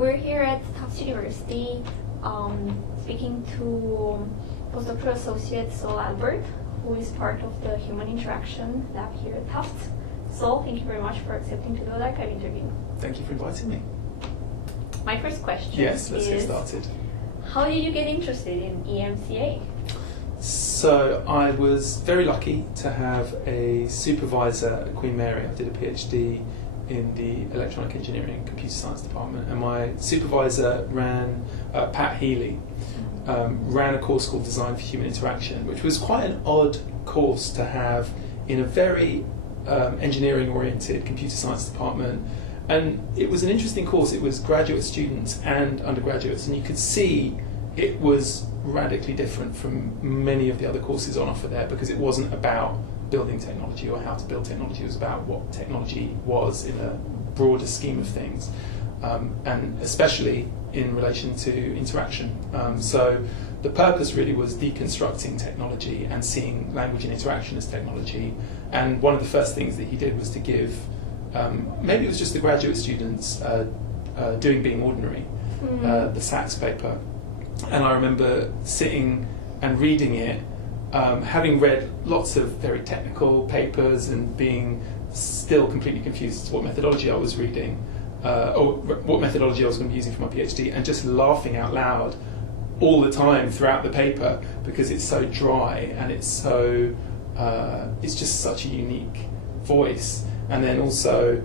we're here at Tufts University speaking to Postdoctoral Associate Saul Albert, who is part of the Human Interaction Lab here at Tufts. Saul, thank you very much for accepting to do a DARGchive interview. Thank you for inviting me. My first question Yes, let's get started. How did you get interested in EMCA? So I was very lucky to have a supervisor at Queen Mary. I did a PhD in the Electronic Engineering and Computer Science department, and my supervisor ran, Pat Healy, ran a course called Design for Human Interaction, which was quite an odd course to have in a very engineering-oriented computer science department. And it was an interesting course. It was graduate students and undergraduates, and you could see it was radically different from many of the other courses on offer there, because it wasn't about building technology or how to build technology. It was about what technology was in a broader scheme of things, and especially in relation to interaction. So the purpose really was deconstructing technology and seeing language and interaction as technology. And one of the first things that he did was to give, maybe it was just the graduate students, Doing Being Ordinary, the Sachs paper. And I remember sitting and reading it, having read lots of very technical papers and being still completely confused as to what methodology I was reading, or what methodology I was going to be using for my PhD, and just laughing out loud all the time throughout the paper, because it's so dry and it's so it's just such a unique voice. And then also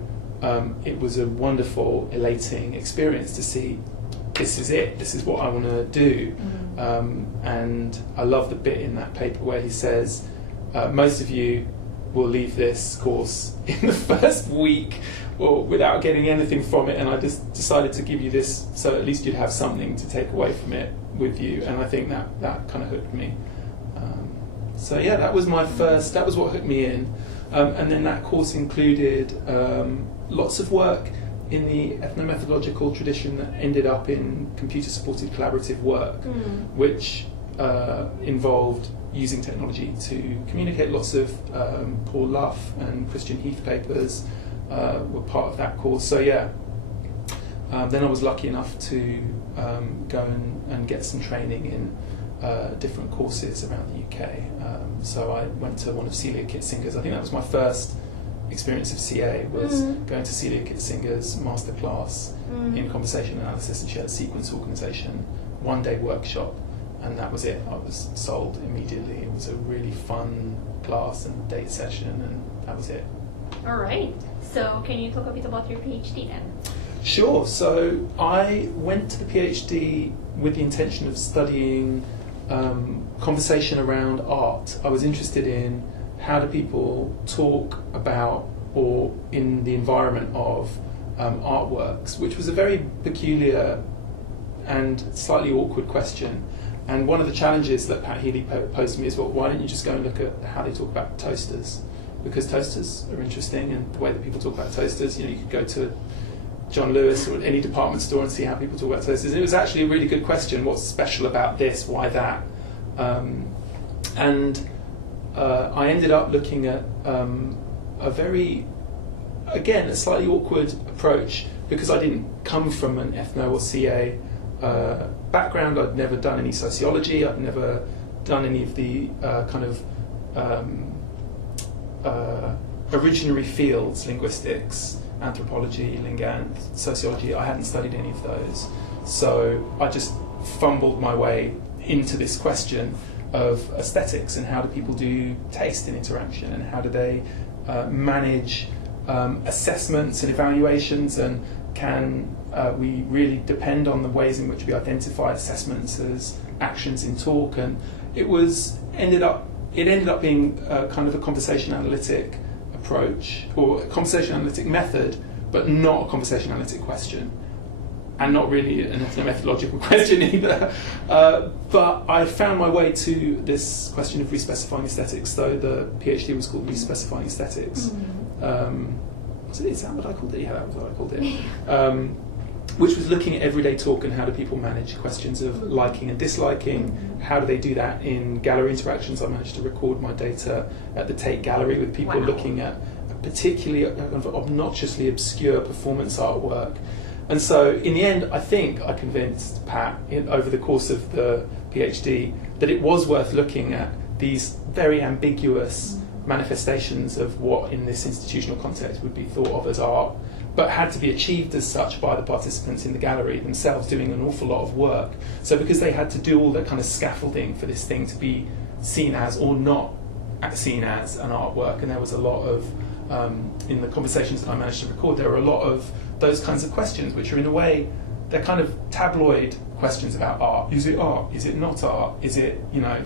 it was a wonderful, elating experience to see this is it, this is what I want to do. And I love the bit in that paper where he says, most of you will leave this course in the first week or without getting anything from it, and I just decided to give you this so at least you'd have something to take away from it with you. And I think that kind of hooked me. So yeah, that was my first, that was what hooked me in. And then that course included lots of work in the ethnomethodological tradition that ended up in computer-supported collaborative work, which involved using technology to communicate. Lots of Paul Luff and Christian Heath papers were part of that course. So yeah, then I was lucky enough to go and get some training in different courses around the UK. So I went to one of Celia Kitzinger's, I think that was my first experience of CA, was going to Celia Kitzinger's masterclass in conversation analysis and shared sequence organisation, one-day workshop, and that was it. I was sold immediately. It was a really fun class and date session, and that was it. All right. So can you talk a bit about your PhD then? Sure. So I went to the PhD with the intention of studying conversation around art. I was interested in how do people talk about or in the environment of artworks, which was a very peculiar and slightly awkward question. And one of the challenges that Pat Healy posed to me is, well, why don't you just go and look at how they talk about toasters? Because toasters are interesting, and the way that people talk about toasters, you could go to John Lewis or any department store and see how people talk about toasters. And it was actually a really good question. What's special about this? Why that? I ended up looking at a very, again, a slightly awkward approach, because I didn't come from an ethno or CA background. I'd never done any sociology. I'd never done any of the kind of originary fields, linguistics, anthropology, sociology. I hadn't studied any of those. So I just fumbled my way into this question of aesthetics, and how do people do taste and interaction, and how do they manage assessments and evaluations, and can we really depend on the ways in which we identify assessments as actions in talk. And it ended up being kind of a conversation analytic approach, or a conversation analytic method, but not a conversation analytic question, and not really an ethnomethodological question either. But I found my way to this question of respecifying aesthetics, though the PhD was called Respecifying Aesthetics. Is that what I called it? Yeah, that was what I called it. Which was looking at everyday talk and how do people manage questions of liking and disliking. How do they do that in gallery interactions? I managed to record my data at the Tate Gallery with people looking at a particularly obnoxiously obscure performance artwork, And so in the end, I think I convinced Pat over the course of the PhD that it was worth looking at these very ambiguous manifestations of what in this institutional context would be thought of as art, but had to be achieved as such by the participants in the gallery themselves doing an awful lot of work. So because they had to do all that kind of scaffolding for this thing to be seen as or not seen as an artwork, and there was a lot of, in the conversations that I managed to record, there were a lot of those kinds of questions, which are in a way, they're kind of tabloid questions about art. Is it art? Is it not art? Is it, you know,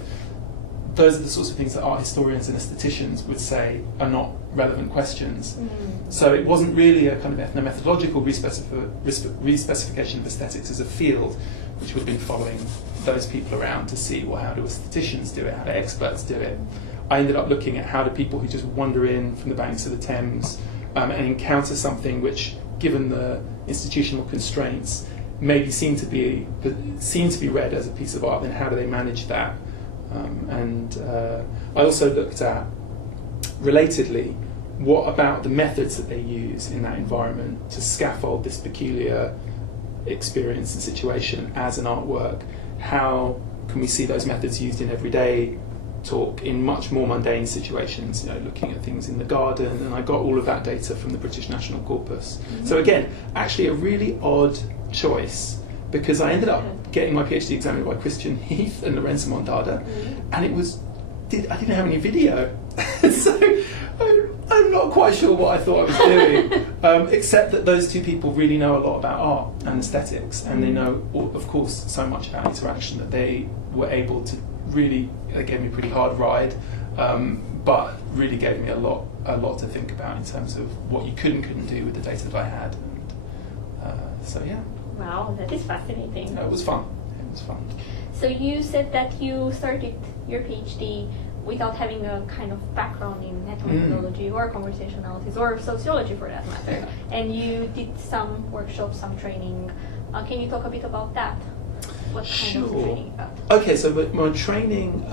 those are the sorts of things that art historians and aestheticians would say are not relevant questions. So it wasn't really a kind of ethnomethodological respecification of aesthetics as a field, which would have been following those people around to see, well, how do aestheticians do it? How do experts do it? I ended up looking at how do people who just wander in from the banks of the Thames and encounter something which, given the institutional constraints, maybe seem to be read as a piece of art, then how do they manage that? I also looked at, relatedly, what about the methods that they use in that environment to scaffold this peculiar experience and situation as an artwork? How can we see those methods used in everyday talk in much more mundane situations, you know, looking at things in the garden, and I got all of that data from the British National Corpus. So again, actually a really odd choice, because I ended up getting my PhD examined by Christian Heath and Lorenzo Mondada, and I didn't have any video. So I'm not quite sure what I thought I was doing, except that those two people really know a lot about art and aesthetics, and they know, of course, so much about interaction that they were able to really, they gave me a pretty hard ride, but really gave me a lot to think about in terms of what you could and couldn't do with the data that I had. And, so yeah. Wow, that is fascinating. It was fun. It was fun. So you said that you started your PhD without having a kind of background in ethnomethodology or conversationalities or sociology for that matter, and you did some workshops, some training. Can you talk a bit about that? What kind of training about? Okay, so my training,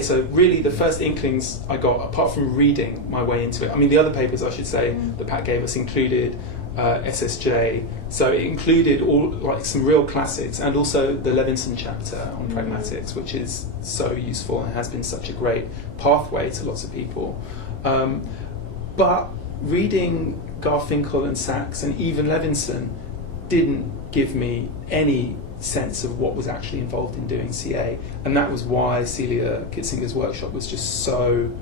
so really the first inklings I got, apart from reading my way into it, I mean the other papers I should say that Pat gave us included SSJ, so it included all like some real classics, and also the Levinson chapter on pragmatics, which is so useful and has been such a great pathway to lots of people. But reading Garfinkel and Sachs and even Levinson didn't give me any sense of what was actually involved in doing CA, and that was why Celia Kitzinger's workshop was just so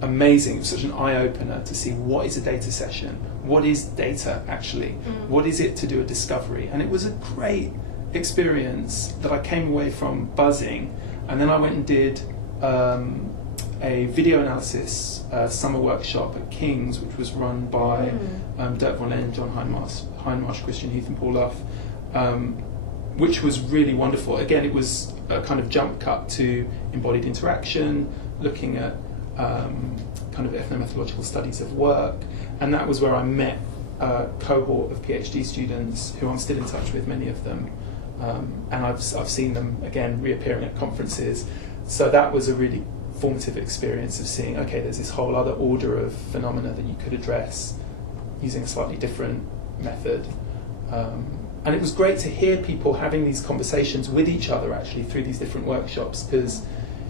amazing. It was such an eye-opener to see what is a data session, what is data actually, what is it to do a discovery, and it was a great experience that I came away from buzzing. And then I went and did a video analysis summer workshop at King's, which was run by Dirk von Lehn, John Heinmarsh, Christian Heath and Paul Luff, which was really wonderful. Again, it was a kind of jump cut to embodied interaction, looking at kind of ethnomethodological studies of work, and that was where I met a cohort of PhD students who I'm still in touch with, many of them, and I've seen them again reappearing at conferences. So that was a really formative experience of seeing, okay, there's this whole other order of phenomena that you could address using a slightly different method. And it was great to hear people having these conversations with each other actually through these different workshops, because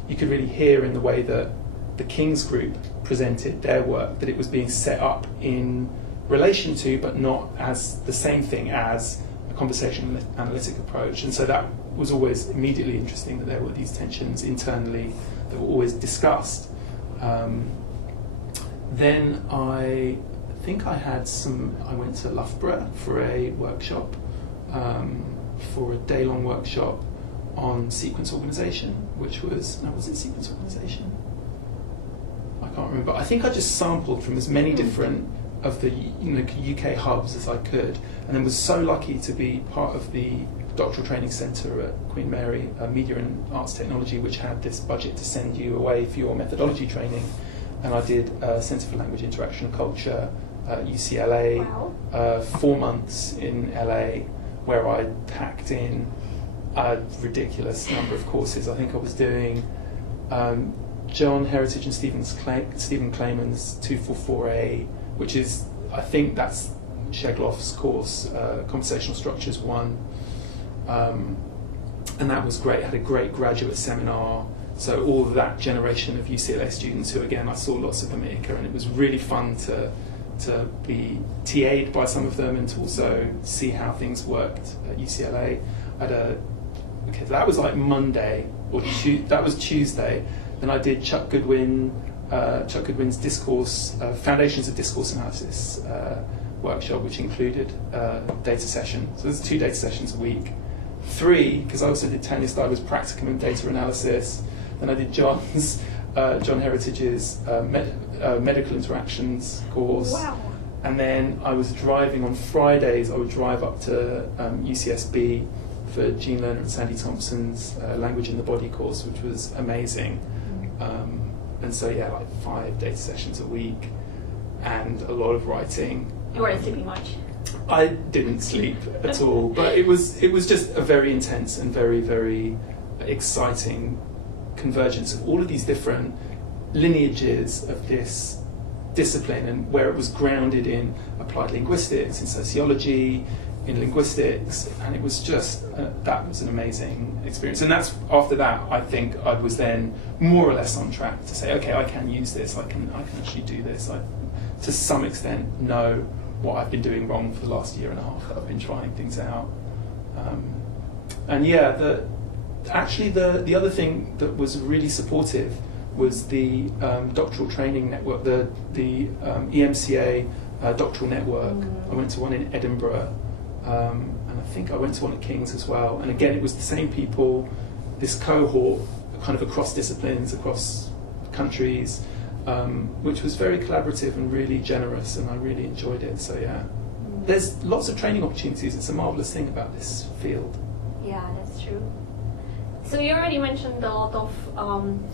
you could really hear in the way that the King's group presented their work that it was being set up in relation to, but not as the same thing as a conversational analytic approach. And so that was always immediately interesting, that there were these tensions internally that were always discussed. Then I think I went to Loughborough for a workshop, for a day-long workshop on sequence organisation, which was it sequence organisation? I can't remember. I think I just sampled from as many different of the UK hubs as I could, and then was so lucky to be part of the doctoral training centre at Queen Mary, Media and Arts Technology, which had this budget to send you away for your methodology training. And I did Centre for Language Interaction and Culture at UCLA, 4 months in LA, where I packed in a ridiculous number of courses. I think I was doing John Heritage and Stephen Clayman's 244A, which is, I think that's Shegloff's course, Conversational Structures 1. And that was great. Had a great graduate seminar. So all of that generation of UCLA students who, again, I saw lots of them at ICA, and it was really fun to be TA'd by some of them and to also see how things worked at UCLA. That was like Monday, or that was Tuesday. Then I did Chuck Goodwin's discourse, Foundations of Discourse Analysis workshop, which included data session. So there's 2 data sessions a week. 3, because I also did Tanya Stiver's Practicum and Data Analysis. Then I did John Heritage's Medical Interactions course. Wow. And then I was driving on Fridays. I would drive up to UCSB for Jean Lerner and Sandy Thompson's Language in the Body course, which was amazing. And so, yeah, like 5 data sessions a week and a lot of writing. You weren't sleeping much? I didn't sleep at all, but it was just a very intense and very, very exciting convergence of all of these different lineages of this discipline, and where it was grounded in applied linguistics, in sociology, in linguistics, and it was just that was an amazing experience. And that's after that, I think I was then more or less on track to say, okay, I can use this, I can actually do this. I, to some extent, know what I've been doing wrong for the last year and a half that I've been trying things out. And yeah, the other thing that was really supportive was the doctoral training network, the EMCA doctoral network. I went to one in Edinburgh, and I think I went to one at King's as well. And again, it was the same people, this cohort, kind of across disciplines, across countries, which was very collaborative and really generous, and I really enjoyed it. So yeah, there's lots of training opportunities. It's a marvellous thing about this field. Yeah, that's true. So you already mentioned a lot of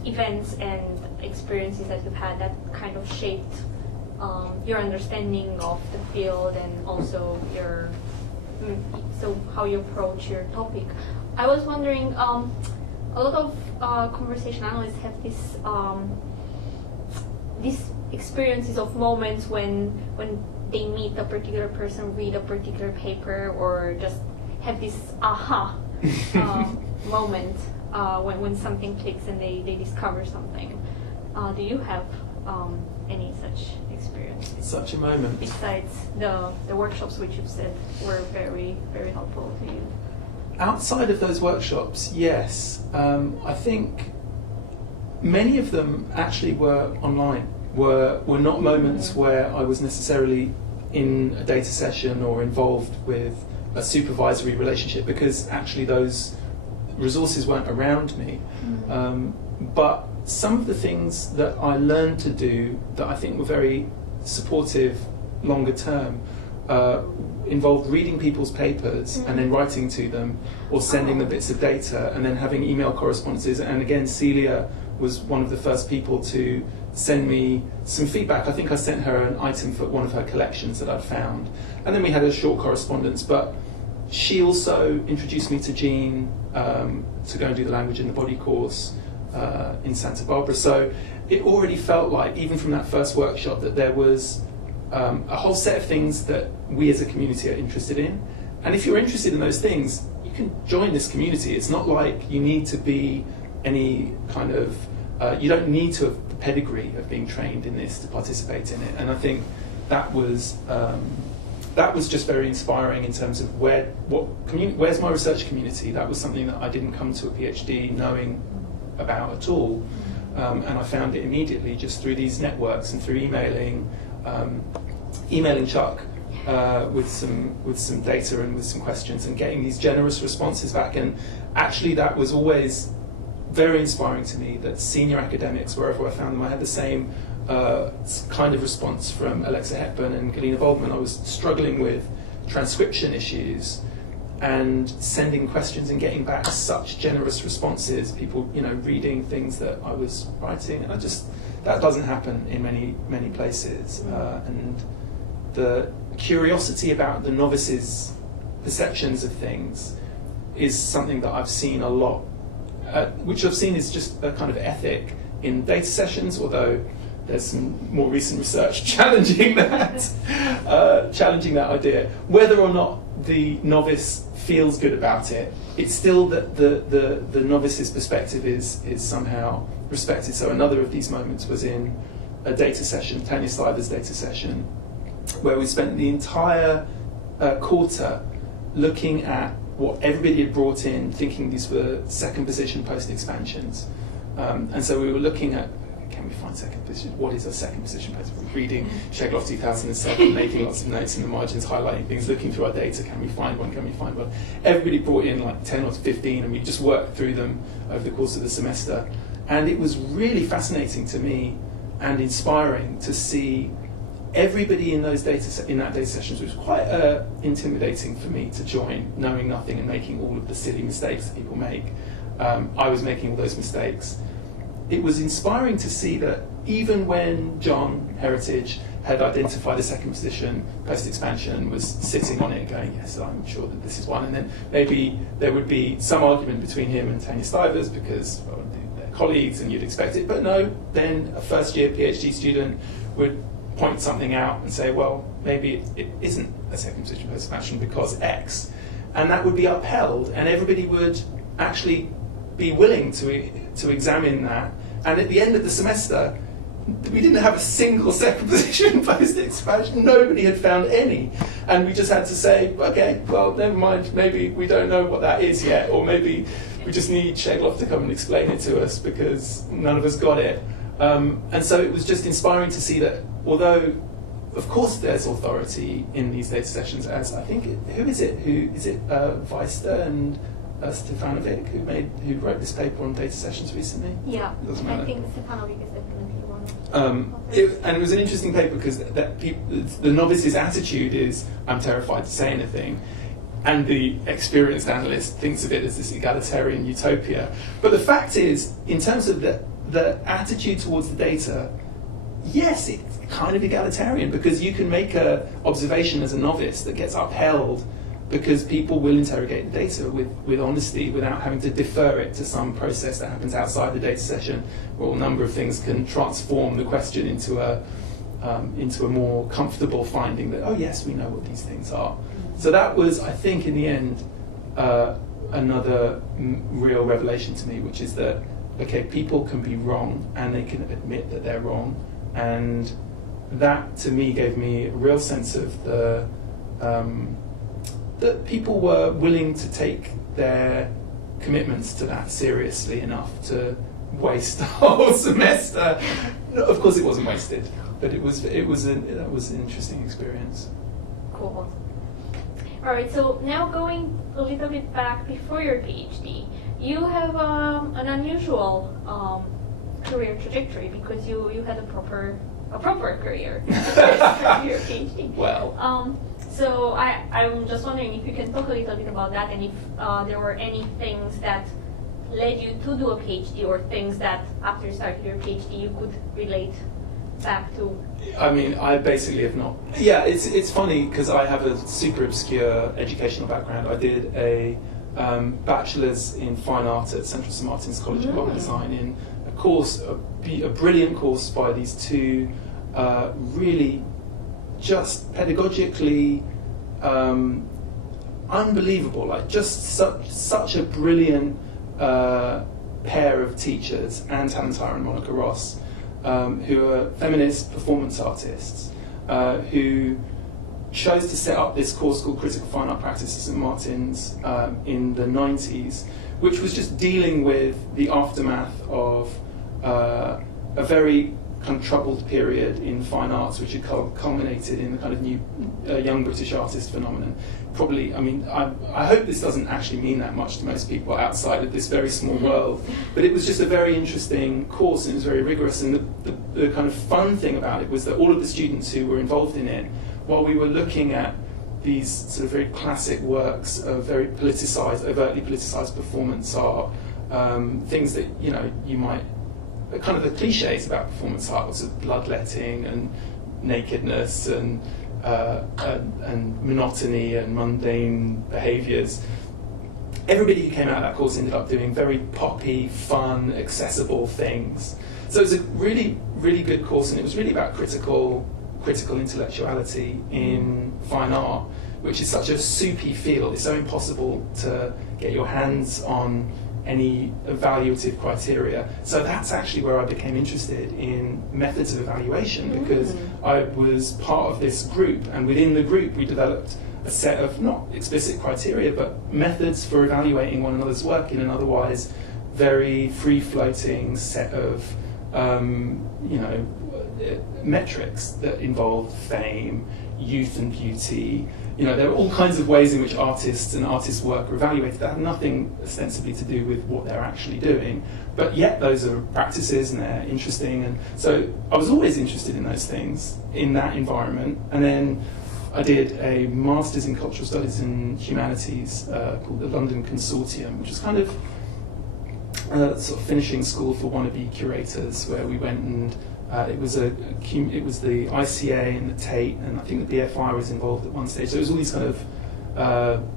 events and experiences that you've had that kind of shaped your understanding of the field and also how you approach your topic. I was wondering, a lot of conversation analysts have these experiences of moments when they meet a particular person, read a particular paper, or just have this aha moment when something clicks and they discover something. Do you have any such experience? Such a moment. Besides the workshops, which you've said were very, very helpful to you. Outside of those workshops, yes. I think many of them actually were online, were not moments where I was necessarily in a data session or involved with a supervisory relationship, because actually those resources weren't around me. But some of the things that I learned to do that I think were very supportive longer term involved reading people's papers and then writing to them, or sending them bits of data and then having email correspondences. And again, Celia was one of the first people to send me some feedback. I think I sent her an item for one of her collections that I'd found, and then we had a short correspondence. But she also introduced me to Jean to go and do the Language in the Body course in Santa Barbara. So it already felt like, even from that first workshop, that there was a whole set of things that we as a community are interested in. And if you're interested in those things, you can join this community. It's not like you need to be any kind of, you don't need to have the pedigree of being trained in this to participate in it. And I think that was just very inspiring in terms of where's my research community. That was something that I didn't come to a PhD knowing about at all. And I found it immediately just through these networks and through emailing Chuck with some data and with some questions, and getting these generous responses back. And actually that was always very inspiring to me, that senior academics, wherever I found them, I had the same kind of response from Alexa Hepburn and Galina Voldman. I was struggling with transcription issues and sending questions and getting back such generous responses, people reading things that I was writing. And that doesn't happen in many places. And the curiosity about the novices' perceptions of things is something that I've seen a lot, which I've seen is just a kind of ethic in data sessions, although there's some more recent research challenging that idea. Whether or not the novice feels good about it, it's still that the novice's perspective is somehow respected. So another of these moments was in a data session, Tanya Stiver's data session, where we spent the entire quarter looking at what everybody had brought in, thinking these were second position post expansions. And so we were looking at, can we find second position? What is a second position post? We're reading Shegloff 2007, making lots of notes in the margins, highlighting things, looking through our data. Can we find one? Can we find one? Everybody brought in like 10 or 15, and we just worked through them over the course of the semester. And it was really fascinating to me and inspiring to see everybody in those that data sessions. It was quite intimidating for me to join, knowing nothing and making all of the silly mistakes that people make. I was making all those mistakes. It was inspiring to see that even when John Heritage had identified a second position post-expansion, was sitting on it going, yes, I'm sure that this is one, and then maybe there would be some argument between him and Tanya Stivers because, well, they're colleagues and you'd expect it, but no, then a first-year PhD student would point something out and say, well, maybe it isn't a second position post-expansion because X, and that would be upheld, and everybody would actually be willing to examine that. And at the end of the semester, we didn't have a single second position post-expansion. Nobody had found any. And we just had to say, okay, well, never mind, maybe we don't know what that is yet, or maybe we just need Shegloff to come and explain it to us because none of us got it. And so it was just inspiring to see that, although, of course, there's authority in these data sessions, as I think, who is it? Weister and Stefanovic, who wrote this paper on data sessions recently? Yeah, I think Stefanovic is definitely one of them. And it was an interesting paper because the novice's attitude is, I'm terrified to say anything, and the experienced analyst thinks of it as this egalitarian utopia. But the fact is, in terms of the attitude towards the data, yes, it's kind of egalitarian because you can make an observation as a novice that gets upheld because people will interrogate the data with honesty without having to defer it to some process that happens outside the data session, where a number of things can transform the question into a more comfortable finding that, oh yes, we know what these things are. So that was, I think, in the end, another real revelation to me, which is that, okay, people can be wrong and they can admit that they're wrong, and that to me gave me a real sense of that people were willing to take their commitments to that seriously enough to waste the whole semester. Of course, it wasn't wasted, but that was an interesting experience. Cool. All right. So now going a little bit back before your PhD, you have an unusual career trajectory because you had a proper career after your PhD. Well. So I'm just wondering if you can talk a little bit about that, and if there were any things that led you to do a PhD, or things that after you started your PhD you could relate back to. I mean, I basically have not. Yeah, it's funny because I have a super obscure educational background. I did a bachelor's in fine art at Central St Martin's College of Art and Design in a course, a brilliant course by these two really just pedagogically unbelievable, like just such a brilliant pair of teachers, Anne Talentire and Monica Ross, who are feminist performance artists, who chose to set up this course called Critical Fine Art Practice at St Martin's in the 90s, which was just dealing with the aftermath of a very kind of troubled period in fine arts, which had culminated in the kind of new young British artist phenomenon. Probably, I mean, I hope this doesn't actually mean that much to most people outside of this very small world, but it was just a very interesting course and it was very rigorous, and the kind of fun thing about it was that all of the students who were involved in it, while we were looking at these sort of very classic works of very politicized, overtly politicized performance art, things that, you know, you might, kind of the cliches about performance art, was of bloodletting and nakedness and monotony and mundane behaviours. everybody who came out of that course ended up doing very poppy, fun, accessible things. So it was a really, really good course, and it was really about critical intellectuality in fine art, which is such a soupy field. It's so impossible to get your hands on any evaluative criteria. So that's actually where I became interested in methods of evaluation, because I was part of this group, and within the group we developed a set of not explicit criteria, but methods for evaluating one another's work in an otherwise very free-floating set of metrics that involve fame, youth and beauty. There are all kinds of ways in which artists and artists' work are evaluated that have nothing ostensibly to do with what they're actually doing, but yet those are practices and they're interesting. And so I was always interested in those things in that environment. And then I did a Master's in Cultural Studies and Humanities called the London Consortium, which was kind of sort of finishing school for wannabe curators, where we went and it was the ICA and the Tate, and I think the BFI was involved at one stage. So it was all these kind of,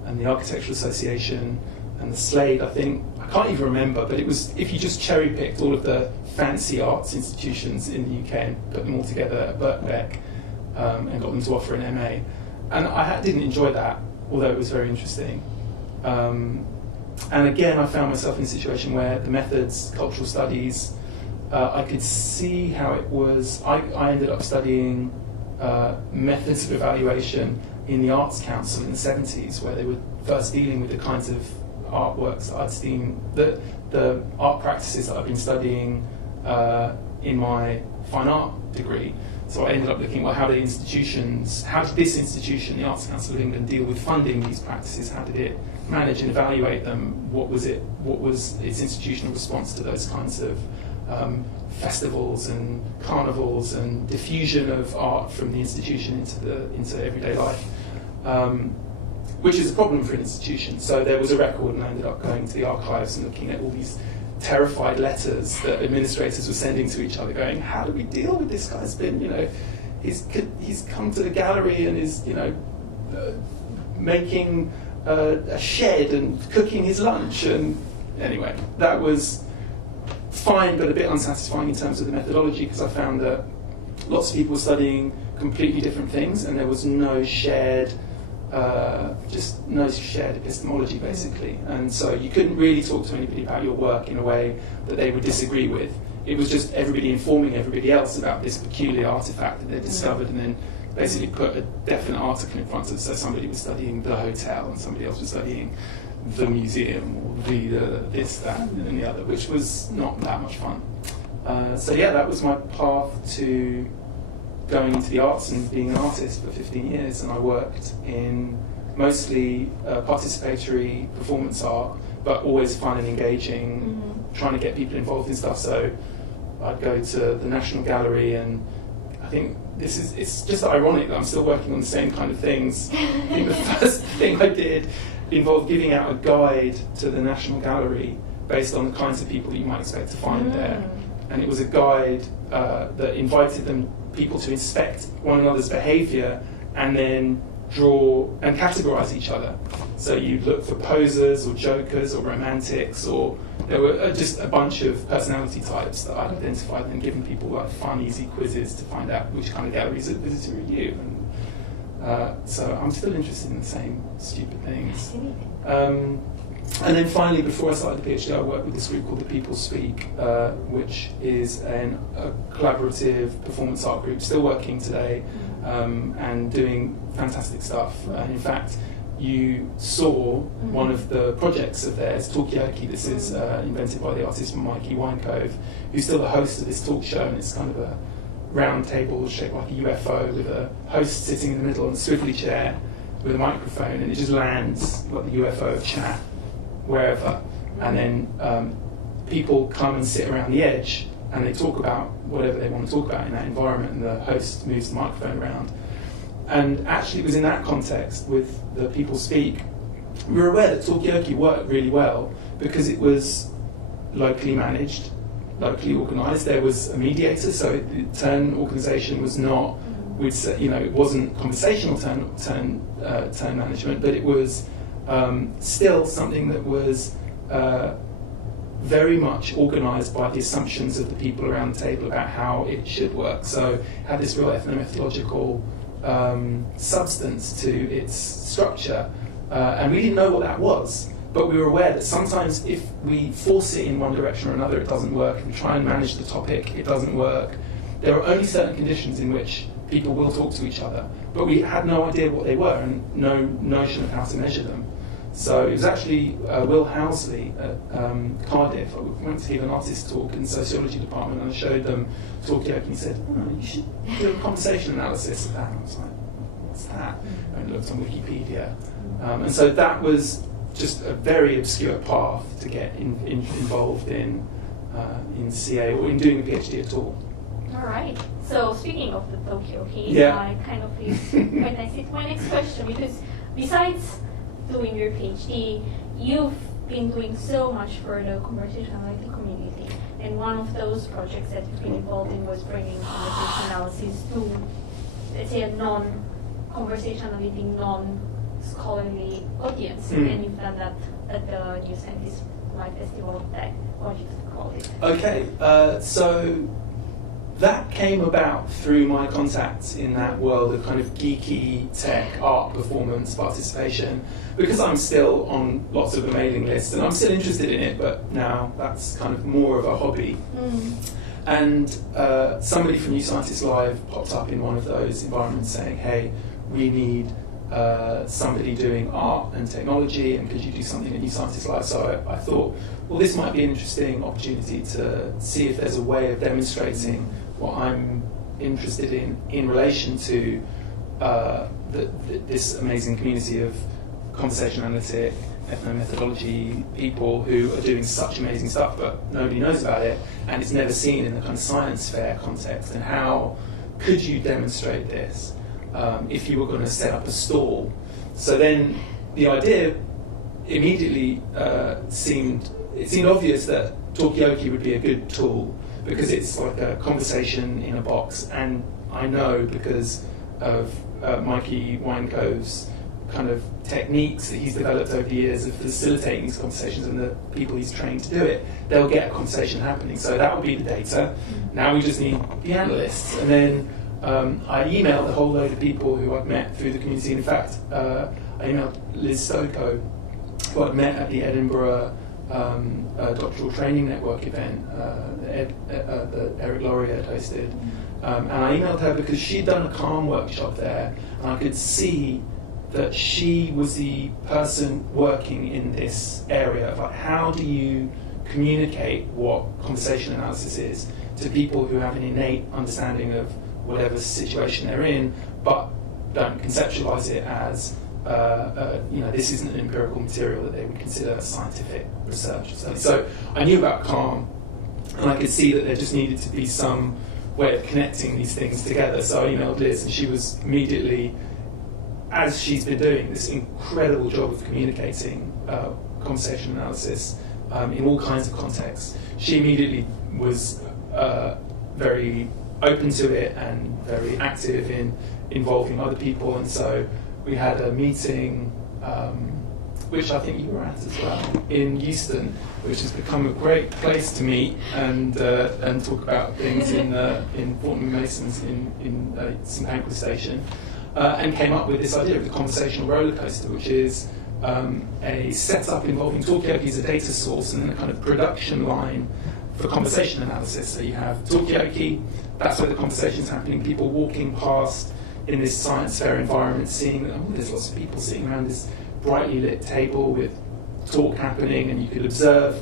and the Architectural Association and the Slade, I think. I can't even remember, but it was, if you just cherry picked all of the fancy arts institutions in the UK and put them all together at Birkbeck and got them to offer an MA. And I didn't enjoy that, although it was very interesting. And again, I found myself in a situation where the methods, cultural studies, I could see how it was. I ended up studying methods of evaluation in the Arts Council in the 70s, where they were first dealing with the kinds of artworks that I'd seen, the art practices that I've been studying in my fine art degree. So I ended up looking, well, how did this institution, the Arts Council of England, deal with funding these practices? How did it manage and evaluate them? What was its institutional response to those kinds of festivals and carnivals and diffusion of art from the institution into everyday life, which is a problem for an institution. So there was a record, and I ended up going to the archives and looking at all these terrified letters that administrators were sending to each other, going, "How do we deal with this guy's been? He's come to the gallery and is making a shed and cooking his lunch." And anyway, that was fine, but a bit unsatisfying in terms of the methodology, because I found that lots of people were studying completely different things, and there was no shared epistemology, basically. And so you couldn't really talk to anybody about your work in a way that they would disagree with. It was just everybody informing everybody else about this peculiar artifact that they discovered, and then basically put a definite article in front of. So somebody was studying the hotel, and somebody else was studying the museum, or this, that, and the other, which was not that much fun. So yeah, that was my path to going into the arts and being an artist for 15 years. And I worked in mostly participatory performance art, but always fun and engaging, trying to get people involved in stuff. So I'd go to the National Gallery, and I think it's just ironic that I'm still working on the same kind of things. I think the first thing I did involved giving out a guide to the National Gallery based on the kinds of people that you might expect to find there. And it was a guide that invited people to inspect one another's behaviour and then draw and categorise each other. So you look for posers or jokers or romantics, or there were just a bunch of personality types that I'd identified, and given people like fun, easy quizzes to find out which kind of galleries visitor are you. And so I'm still interested in the same stupid things. And then finally, before I started the PhD, I worked with this group called the People Speak, which is a collaborative performance art group, still working today, and doing fantastic stuff. In fact, you saw one of the projects of theirs, Talkioki. This is invented by the artist Mikey Winecove, who's still the host of this talk show, and it's kind of a round table shaped like a UFO with a host sitting in the middle on a swivelly chair with a microphone, and it just lands like the UFO of chat wherever, and then people come and sit around the edge and they talk about whatever they want to talk about in that environment, and the host moves the microphone around. And actually it was in that context, with the People Speak, we were aware that Talkioki worked really well because it was locally managed, locally organised. There was a mediator, so the turn organisation was not, it wasn't conversational turn management, but it was still something that was very much organised by the assumptions of the people around the table about how it should work. So it had this real ethnomethodological substance to its structure, and we didn't know what that was. But we were aware that sometimes if we force it in one direction or another, it doesn't work. If we try and manage the topic, it doesn't work. There are only certain conditions in which people will talk to each other, but we had no idea what they were and no notion of how to measure them. So it was actually Will Housley at Cardiff. I went to give an artist talk in the sociology department, and I showed them Talkie and he said, "Oh, you should do a conversation analysis of that." And I was like, "What's that?" And I looked on Wikipedia. And so that was just a very obscure path to get involved in CA or in doing a PhD at all. All right. So speaking of the Tokyo case, Yeah. kind of is quite nice. It's my next question, because besides doing your PhD, you've been doing so much for the conversationality community. And one of those projects that you've been involved in was bringing conversation analysis to, let's say, a non-conversationality, non-scholarly audience. And you've done that at the New Scientist Live Festival that, what do you call it? Okay, so that came about through my contacts in that world of kind of geeky tech, art, performance, participation, because I'm still on lots of the mailing lists and I'm still interested in it, but now that's kind of more of a hobby. And somebody from New Scientist Live popped up in one of those environments saying, "Hey, we need somebody doing art and technology, and could you do something at New Scientist Live?" So I thought, well, this might be an interesting opportunity to see if there's a way of demonstrating what I'm interested in relation to this amazing community of conversation analytic, ethnomethodology people who are doing such amazing stuff, but nobody knows about it, and it's never seen in the kind of science fair context. And how could you demonstrate this if you were going to set up a stall? So then the idea immediately seemed obvious that Talkie would be a good tool, because it's like a conversation in a box, and I know because of Mikey Winecove's kind of techniques that he's developed over the years of facilitating these conversations and the people he's trained to do it, they'll get a conversation happening. So that would be the data. Now we just need the analysts. And then I emailed a whole load of people who I'd met through the community. In fact, I emailed Liz Stoko, who I'd met at the Edinburgh Doctoral Training Network event that Eric Laurie had hosted. And I emailed her because she'd done a CALM workshop there, and I could see that she was the person working in this area of like, how do you communicate what conversation analysis is to people who have an innate understanding of whatever situation they're in, but don't conceptualize it as this isn't an empirical material that they would consider a scientific research study. So I knew about CALM, and I could see that there just needed to be some way of connecting these things together. So I emailed Liz, and she was immediately, as she's been doing this incredible job of communicating conversation analysis in all kinds of contexts, she immediately was very open to it and very active in involving other people. And so we had a meeting, which I think you were at as well, in Euston, which has become a great place to meet and talk about things in Fortnum Masons in St Pancras Station, and came up with this idea of the conversational roller coaster, which is a setup involving Talkie as a data source and then a kind of production line for conversation analysis. So you have Talkie, that's where the conversation's happening, people walking past in this science fair environment, seeing that there's lots of people sitting around this brightly lit table with talk happening, and you could observe.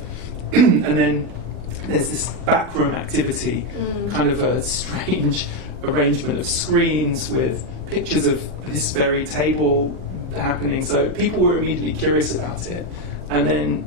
And then there's this backroom activity, kind of a strange arrangement of screens with pictures of this very table happening. So people were immediately curious about it, and then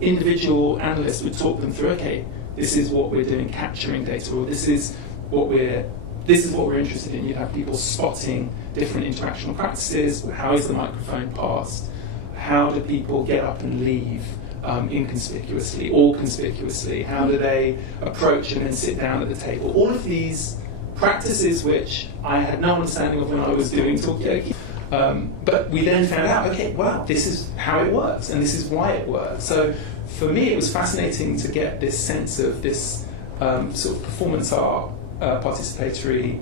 individual analysts would talk them through, okay, this is what we're doing, capturing data, or this is what we're interested in. You'd have people spotting different interactional practices. How is the microphone passed? How do people get up and leave inconspicuously, or conspicuously? How do they approach and then sit down at the table? All of these practices which I had no understanding of when I was doing Talkie, But we then found out, okay, wow, this is how it works, and this is why it works. So for me, it was fascinating to get this sense of this sort of performance art, participatory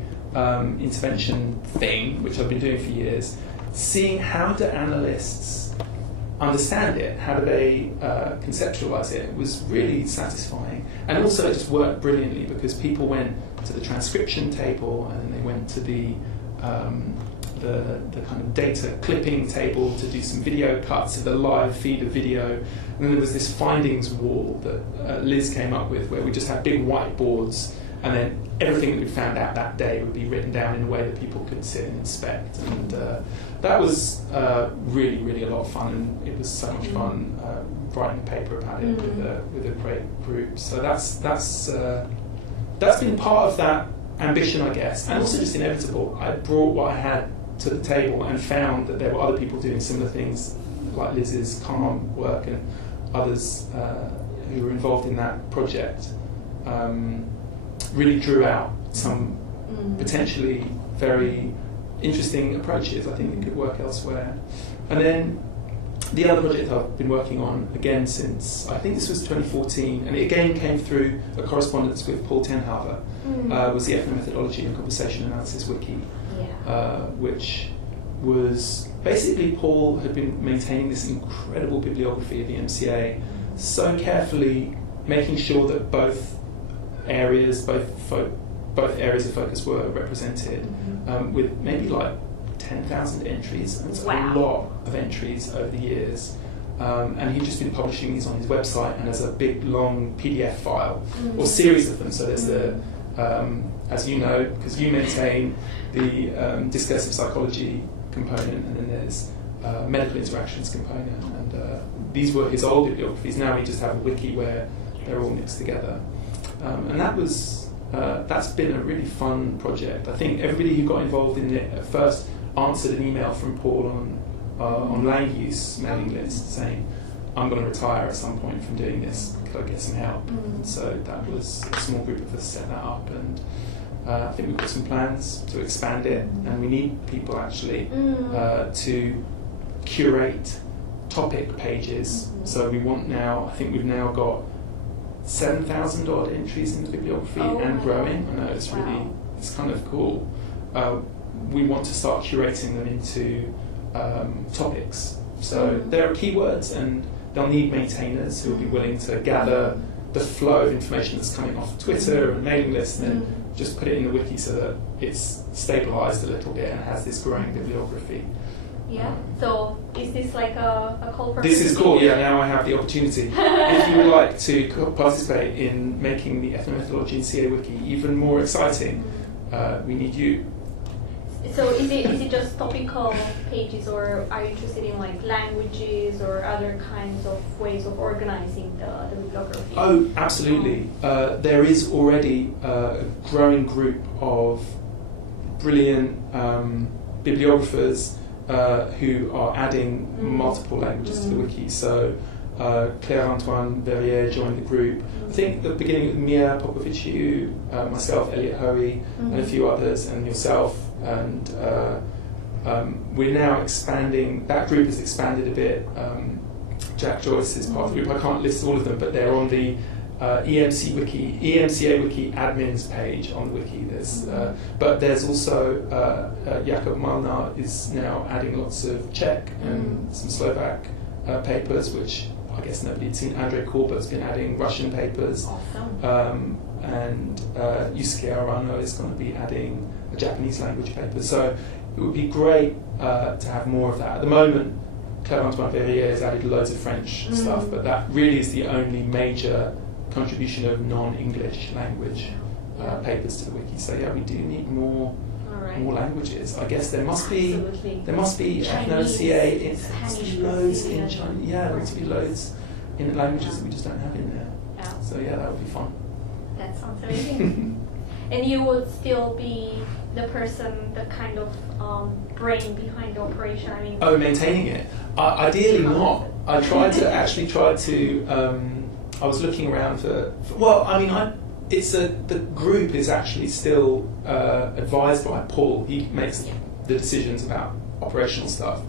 intervention thing, which I've been doing for years, seeing how do analysts understand it, how do they conceptualize it, was really satisfying. And also it just worked brilliantly because people went to the transcription table and then they went to the kind of data clipping table to do some video cuts of the live feed of video. And then there was this findings wall that Liz came up with, where we just had big whiteboards, and then everything that we found out that day would be written down in a way that people could sit and inspect. And that was really, really a lot of fun, and it was so much fun writing a paper about it with a great group. So that's been part of that ambition, I guess, and also just inevitable. I brought what I had to the table and found that there were other people doing similar things, like Liz's calm work and others who were involved in that project. Really drew out some potentially very interesting approaches, I think, that could work elsewhere. And then the other project I've been working on, again since, I think this was 2014, and it again came through a correspondence with Paul Tenhaver, was the Ethnomethodology and Conversation Analysis Wiki, which was basically, Paul had been maintaining this incredible bibliography of EMCA, so carefully making sure that both areas of focus were represented, with maybe like 10,000 entries. And it's a lot of entries over the years. And he'd just been publishing these on his website and as a big long PDF file, or series of them. So there's the, as you know, because you maintain the discursive psychology component, and then there's medical interactions component. And these were his old bibliographies. Now we just have a wiki where they're all mixed together. And that's been a really fun project. I think everybody who got involved in it at first answered an email from Paul on land use mailing list saying, I'm going to retire at some point from doing this, could I get some help? And so that was a small group of us set that up, and I think we've got some plans to expand it, and we need people actually to curate topic pages. So we want now, I think we've now got 7,000 odd entries in the bibliography and growing. I know it's really, it's kind of cool. We want to start curating them into topics. So there are keywords, and they'll need maintainers who will be willing to gather the flow of information that's coming off Twitter and mailing lists, and then just put it in the wiki so that it's stabilized a little bit and has this growing bibliography. Yeah, so is this like a call for... This is cool, yeah, now I have the opportunity. If you would like to participate in making the Ethnomethodology and CA Wiki even more exciting, we need you. So is it just topical pages, or are you interested in like languages or other kinds of ways of organizing the bibliography? Oh, absolutely. There is already a growing group of brilliant bibliographers who are adding multiple languages to the wiki. So Claire-Antoine Verrier joined the group. I think at the beginning with Mia Popoviciu, myself, Elliot Hoey, and a few others, and yourself. And we're now expanding. That group has expanded a bit. Jack Joyce is part of the group. I can't list all of them, but they're on the EMCA Wiki admins page on the wiki. But there's also Jakub Malnar is now adding lots of Czech and some Slovak papers, which I guess nobody had seen. Andrei Korber's been adding Russian papers. Awesome. And Yusuke Arano is going to be adding a Japanese language paper. So it would be great to have more of that. At the moment, Claire-Antoine Verrier has added loads of French stuff, but that really is the only major contribution of non-English language papers to the wiki. So yeah, we do need more languages. I guess there must be Ethno-CA in loads in Chinese. Yeah, there must be loads in languages that we just don't have in there. Yeah. So yeah, that would be fun. That sounds amazing. And you would still be the person, the kind of brain behind the operation. I mean, maintaining it. Ideally not. I was looking around for the group is actually still advised by Paul. He makes the decisions about operational stuff.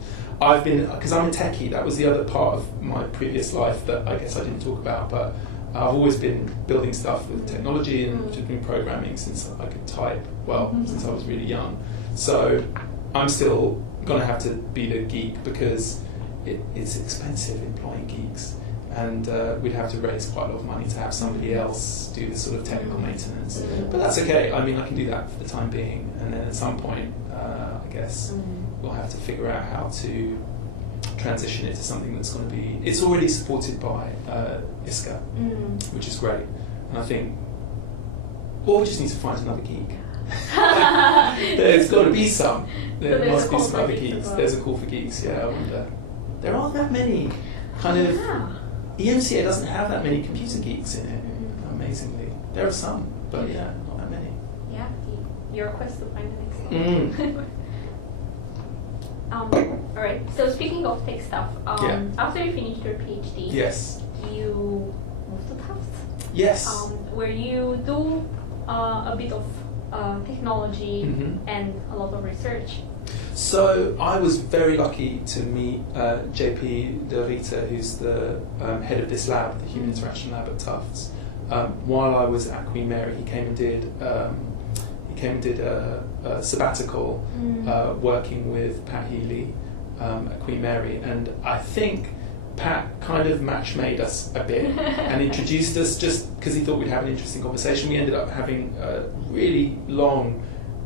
I've been, because I'm a techie, that was the other part of my previous life that I guess I didn't talk about, but I've always been building stuff with technology and just been programming since I could type, since I was really young. So I'm still going to have to be the geek because it's expensive employing geeks, and we'd have to raise quite a lot of money to have somebody else do the sort of technical maintenance. But that's okay. I mean, I can do that for the time being, and then at some point, I guess we'll have to figure out how to transition it to something that's going to be. It's already supported by EMCA, which is great, and I think, well, we just need to find another geek. There's got to be some. There must be some other geeks. There's a call for geeks. Yeah, I wonder. There aren't that many. Kind of. EMCA doesn't have that many computer geeks in it. Amazingly, there are some, but yeah, not that many. Yeah, your quest to find the next one. All right. So speaking of tech stuff, after you finished your PhD, yes, you moved to Tufts. Yes. Where you do a bit of technology and a lot of research. So I was very lucky to meet JP De Rita, who's the head of this lab, the Human Interaction Lab at Tufts. While I was at Queen Mary, he came and did a sabbatical working with Pat Healy at Queen Mary, and I think Pat kind of match-made us a bit and introduced us just because he thought we'd have an interesting conversation. We ended up having a really long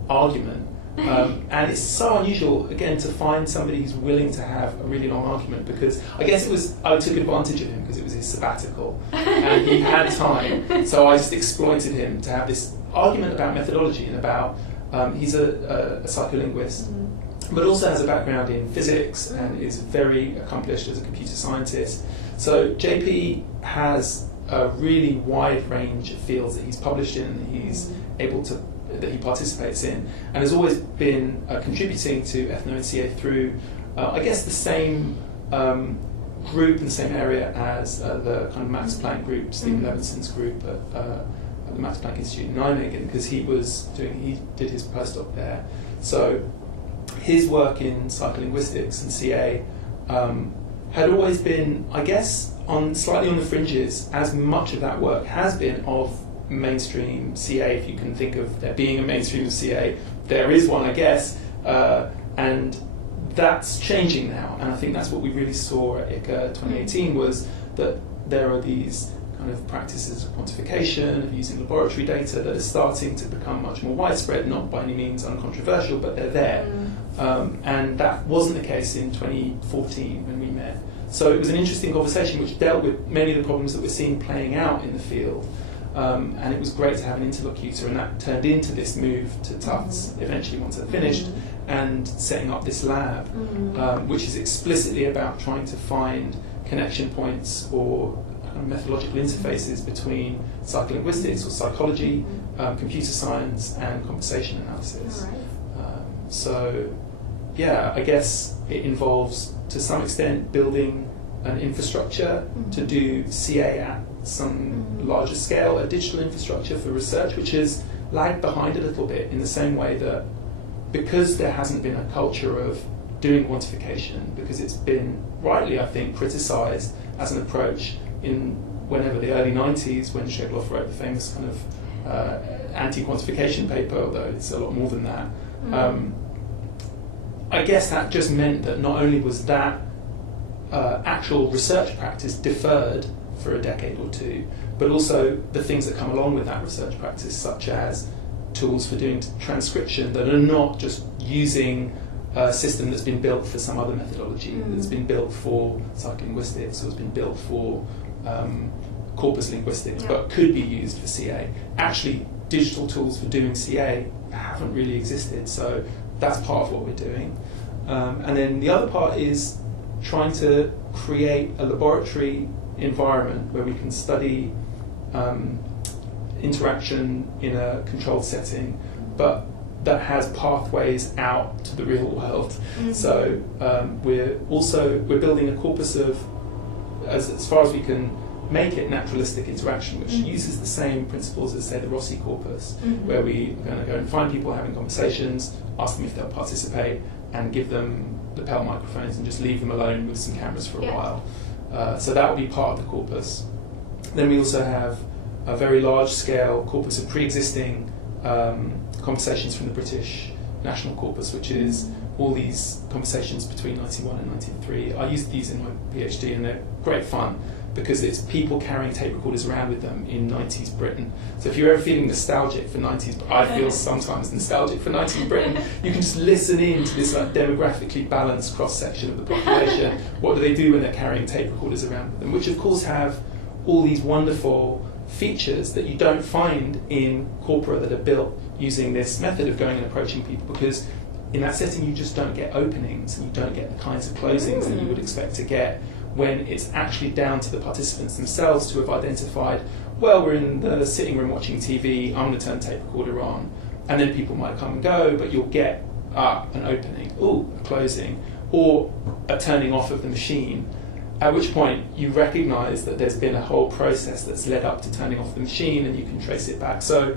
argument. And it's so unusual, again, to find somebody who's willing to have a really long argument, because I guess I took advantage of him because it was his sabbatical and he had time, so I just exploited him to have this argument about methodology and about, he's a psycholinguist, but also has a background in physics and is very accomplished as a computer scientist. So JP has a really wide range of fields that he's published in, that he participates in, and has always been contributing to Ethno-NCA through, I guess, the same group in the same area as the kind of Max Planck group, Stephen Levenson's group at the Max Planck Institute in Nijmegen, because he did his postdoc there. So his work in psycholinguistics and CA had always been, I guess, slightly on the fringes, as much of that work has been of mainstream CA, if you can think of there being a mainstream of CA. There is one, I guess, and that's changing now, and I think that's what we really saw at ECA 2018, was that there are these kind of practices of quantification, of using laboratory data that are starting to become much more widespread, not by any means uncontroversial, but they're there. And that wasn't the case in 2014 when we met. So it was an interesting conversation which dealt with many of the problems that we're seeing playing out in the field. And it was great to have an interlocutor, and that turned into this move to Tufts eventually once I finished, and setting up this lab, which is explicitly about trying to find connection points or kind of methodological interfaces between psycholinguistics or psychology, computer science, and conversation analysis. So yeah, I guess it involves to some extent building an infrastructure to do CA at some larger scale, a digital infrastructure for research, which has lagged behind a little bit, in the same way that because there hasn't been a culture of doing quantification, because it's been rightly, I think, criticised as an approach in whenever the early 90s, when Shegloff wrote the famous kind of anti-quantification paper, although it's a lot more than that. I guess that just meant that not only was that actual research practice deferred for a decade or two, but also the things that come along with that research practice, such as tools for doing transcription that are not just using a system that's been built for some other methodology, that's been built for psycholinguistics or has been built for corpus linguistics, but could be used for CA. Actually, digital tools for doing CA haven't really existed, so that's part of what we're doing. And then the other part is trying to create a laboratory environment where we can study interaction in a controlled setting, but that has pathways out to the real world. So we're building a corpus of, as far as we can make it, naturalistic interaction, which uses the same principles as, say, the Rossi corpus, where we're going to go and find people having conversations, ask them if they'll participate, and give them lapel microphones and just leave them alone with some cameras for a Yeah. while. So that will be part of the corpus. Then we also have a very large-scale corpus of pre-existing conversations from the British National Corpus, which is all these conversations between 1991 and 1993. I used these in my PhD, and they're great fun because it's people carrying tape recorders around with them in 90s Britain. So if you're ever feeling nostalgic for 90s, I feel sometimes nostalgic for 90s Britain, you can just listen in to this like demographically balanced cross-section of the population. What do they do when they're carrying tape recorders around with them? Which of course have all these wonderful features that you don't find in corpora that are built using this method of going and approaching people, because in that setting you just don't get openings and you don't get the kinds of closings that you would expect to get when it's actually down to the participants themselves to have identified, well, we're in the sitting room watching TV, I'm going to turn the tape recorder on, and then people might come and go, but you'll get an opening, a closing, or a turning off of the machine, at which point you recognise that there's been a whole process that's led up to turning off the machine, and you can trace it back. So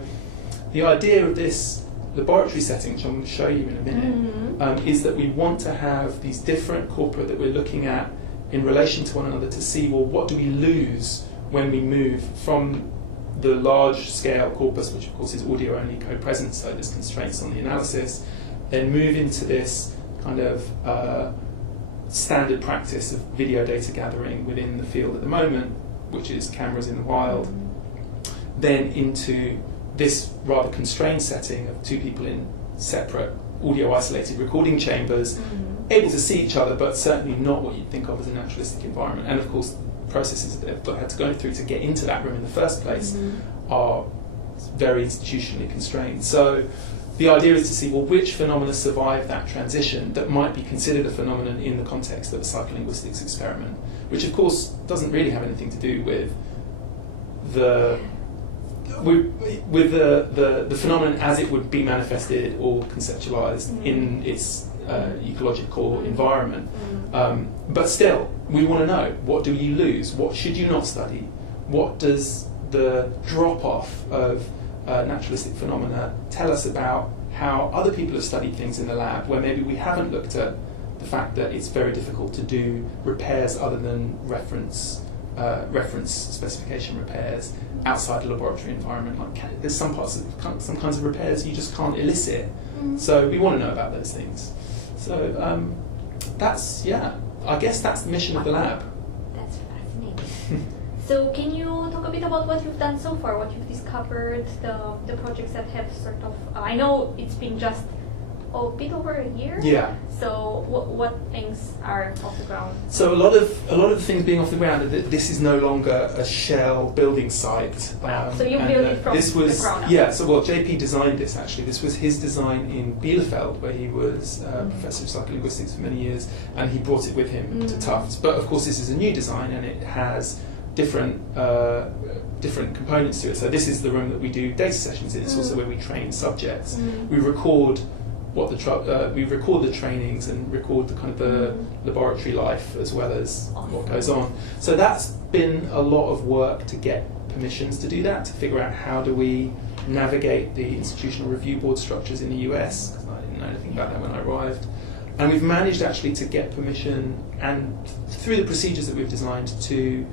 the idea of this laboratory setting, which I'm going to show you in a minute, is that we want to have these different corpora that we're looking at in relation to one another to see, well, what do we lose when we move from the large-scale corpus, which of course is audio-only co-present, so there's constraints on the analysis, then move into this kind of standard practice of video data gathering within the field at the moment, which is cameras in the wild, then into this rather constrained setting of two people in separate audio-isolated recording chambers, able to see each other, but certainly not what you'd think of as a naturalistic environment. And of course, processes that they've had to go through to get into that room in the first place are very institutionally constrained. So the idea is to see, well, which phenomena survive that transition that might be considered a phenomenon in the context of a psycholinguistics experiment, which of course doesn't really have anything to do with the phenomenon as it would be manifested or conceptualized in its ecological environment. But still, we want to know, what do you lose? What should you not study? What does the drop-off of naturalistic phenomena tell us about how other people have studied things in the lab, where maybe we haven't looked at the fact that it's very difficult to do repairs other than reference specification repairs outside the laboratory environment. Like there's some kinds of repairs you just can't elicit. So we want to know about those things. So I guess that's the mission of the lab. That's fascinating. So can you talk a bit about what you've done so far, what you've discovered, the projects that have sort of, I know it's been just a bit over a year. Yeah. So what things are off the ground? So a lot of the things being off the ground, this is no longer a shell building site. Wow. So you built it from the ground up. Yeah. So JP designed this actually. This was his design in Bielefeld, where he was professor of psycholinguistics for many years, and he brought it with him to Tufts. But of course, this is a new design, and it has different components to it. So this is the room that we do data sessions in. It's also where we train subjects. We record we record the trainings and record the kind of the laboratory life as well as what goes on. So that's been a lot of work to get permissions to do that, to figure out how do we navigate the institutional review board structures in the US, because I didn't know anything about that when I arrived. And we've managed actually to get permission, and through the procedures that we've designed, to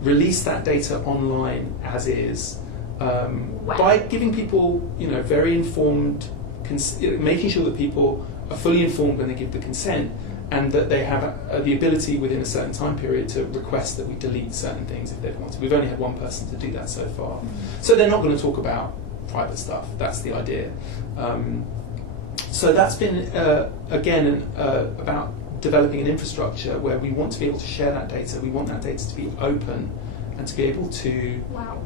release that data online as is, by giving people, very informed, making sure that people are fully informed when they give the consent, and that they have the ability within a certain time period to request that we delete certain things if they want to. We've only had one person to do that so far. So they're not going to talk about private stuff. That's the idea. So that's been, again, about developing an infrastructure where we want to be able to share that data. We want that data to be open and to be able to... Wow.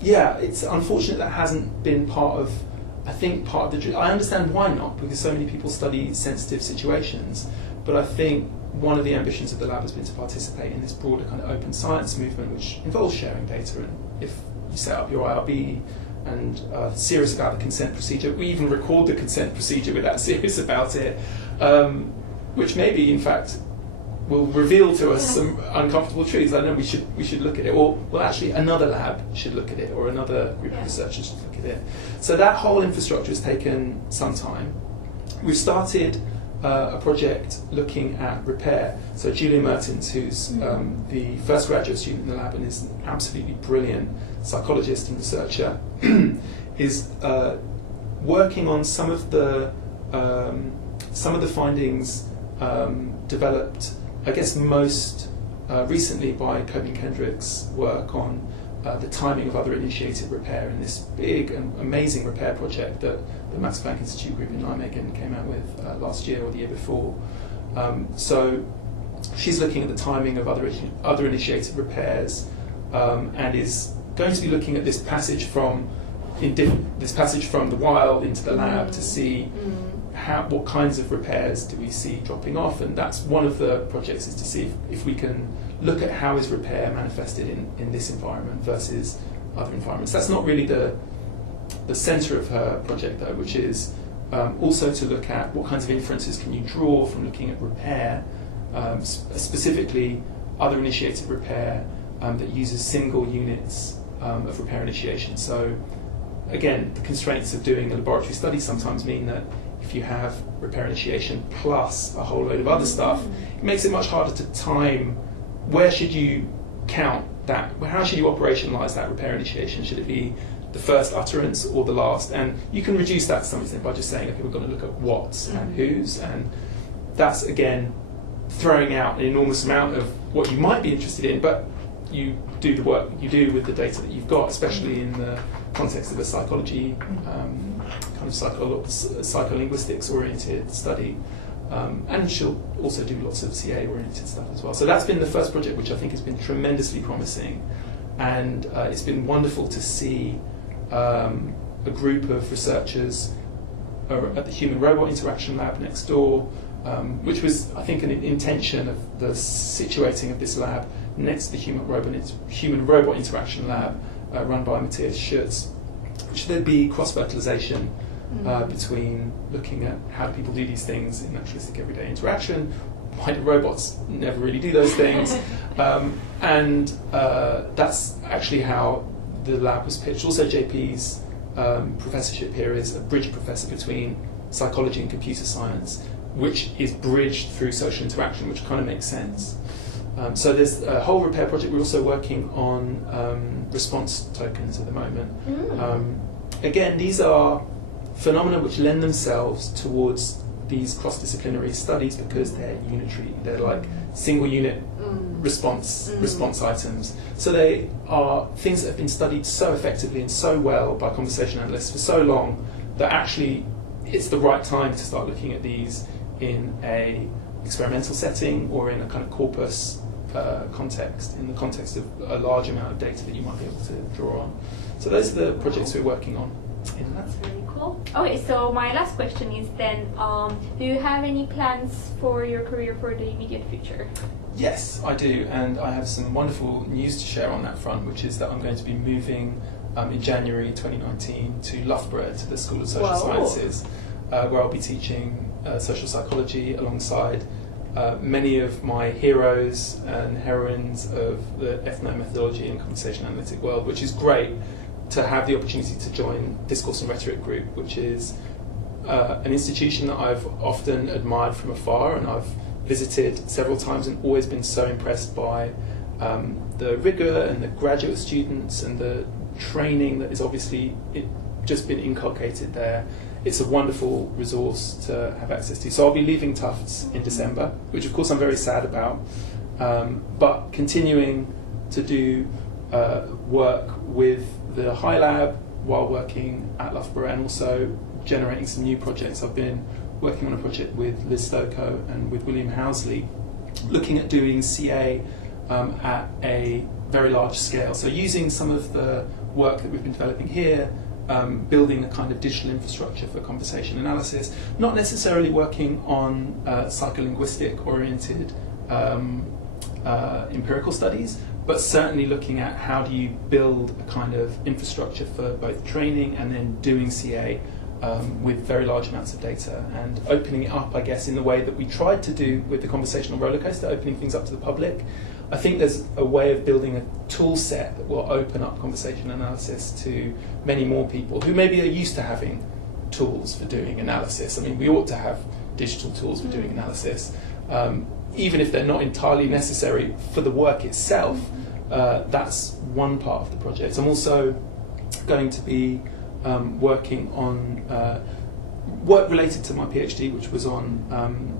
Yeah, it's unfortunate that hasn't been part of the... I understand why not, because so many people study sensitive situations, but I think one of the ambitions of the lab has been to participate in this broader kind of open science movement, which involves sharing data. And if you set up your IRB and are serious about the consent procedure, we even record the consent procedure with that serious about it, which maybe, in fact, will reveal to us some uncomfortable truths. I know we should look at it, or well, actually, another lab should look at it, or another group of researchers should look at it. So that whole infrastructure has taken some time. We've started a project looking at repair. So Julia Mertens, who's the first graduate student in the lab and is an absolutely brilliant psychologist and researcher, is working on some of the findings developed, I guess, most recently by Kobe and Kendrick's work on the timing of other-initiated repair in this big and amazing repair project that the Max Planck Institute group in Nijmegen came out with last year or the year before. So she's looking at the timing of other-initiated repairs and is going to be looking at this passage from the wild into the lab to see what kinds of repairs do we see dropping off, and that's one of the projects, is to see if we can look at how is repair manifested in this environment versus other environments. That's not really the centre of her project though, which is also to look at what kinds of inferences can you draw from looking at repair, specifically other initiated repair that uses single units of repair initiation. So again, the constraints of doing a laboratory study sometimes mean that if you have repair initiation plus a whole load of other stuff, it makes it much harder to time where should you count that, how should you operationalise that repair initiation? Should it be the first utterance or the last? And you can reduce that to some extent by just saying, okay, we're going to look at what's and who's, and that's again throwing out an enormous amount of what you might be interested in, but you do the work you do with the data that you've got, especially in the context of a psychology, kind of psycholinguistics oriented study. And she'll also do lots of CA oriented stuff as well. So that's been the first project, which I think has been tremendously promising, and it's been wonderful to see a group of researchers at the Human Robot Interaction Lab next door, which was, I think, an intention of the situating of this lab next to the Human Robot Interaction Lab run by Matthias Schutz, which there'd be cross-fertilization between looking at how do people do these things in naturalistic everyday interaction, why do robots never really do those things, and that's actually how the lab was pitched. Also, JP's professorship here is a bridge professor between psychology and computer science, which is bridged through social interaction, which kind of makes sense. So there's a whole repair project. We're also working on response tokens at the moment. Again, these are phenomena which lend themselves towards these cross-disciplinary studies because they're unitary. They're like single unit response items. So they are things that have been studied so effectively and so well by conversation analysts for so long that actually it's the right time to start looking at these in a experimental setting or in a kind of corpus context, in the context of a large amount of data that you might be able to draw on. So those are the projects we're working on. That's really cool. Okay, so my last question is then, do you have any plans for your career for the immediate future? Yes, I do, and I have some wonderful news to share on that front, which is that I'm going to be moving in January 2019 to Loughborough, to the School of Social Sciences, where I'll be teaching social psychology alongside many of my heroes and heroines of the ethnomethodology and conversation analytic world, which is great to have the opportunity to join Discourse and Rhetoric Group, which is an institution that I've often admired from afar, and I've visited several times and always been so impressed by the rigour and the graduate students and the training that is obviously just been inculcated there. It's a wonderful resource to have access to. So I'll be leaving Tufts in December, which of course I'm very sad about, but continuing to do work with the High Lab while working at Loughborough, and also generating some new projects. I've been working on a project with Liz Stokoe and with William Housley, looking at doing CA at a very large scale. So using some of the work that we've been developing here, building a kind of digital infrastructure for conversation analysis, not necessarily working on psycholinguistic oriented empirical studies, but certainly looking at how do you build a kind of infrastructure for both training and then doing CA with very large amounts of data, and opening it up, I guess, in the way that we tried to do with the conversational rollercoaster, opening things up to the public. I think there's a way of building a tool set that will open up conversation analysis to many more people who maybe are used to having tools for doing analysis. I mean, we ought to have digital tools for doing analysis. Even if they're not entirely necessary for the work itself, that's one part of the project. I'm also going to be working on work related to my PhD, which was on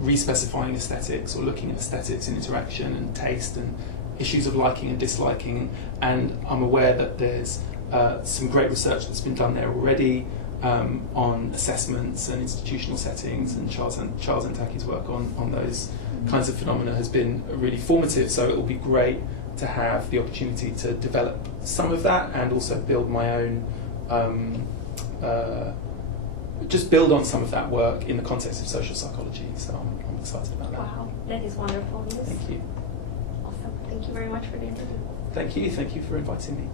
respecifying aesthetics, or looking at aesthetics and interaction and taste and issues of liking and disliking. And I'm aware that there's some great research that's been done there already on assessments and institutional settings, and Charles Antaki's work on those kinds of phenomena has been really formative. So it will be great to have the opportunity to develop some of that and also build my own, just build on some of that work in the context of social psychology. So I'm excited about that. Wow, that is wonderful news. Thank you. Awesome. Thank you very much for the interview. Thank you for inviting me.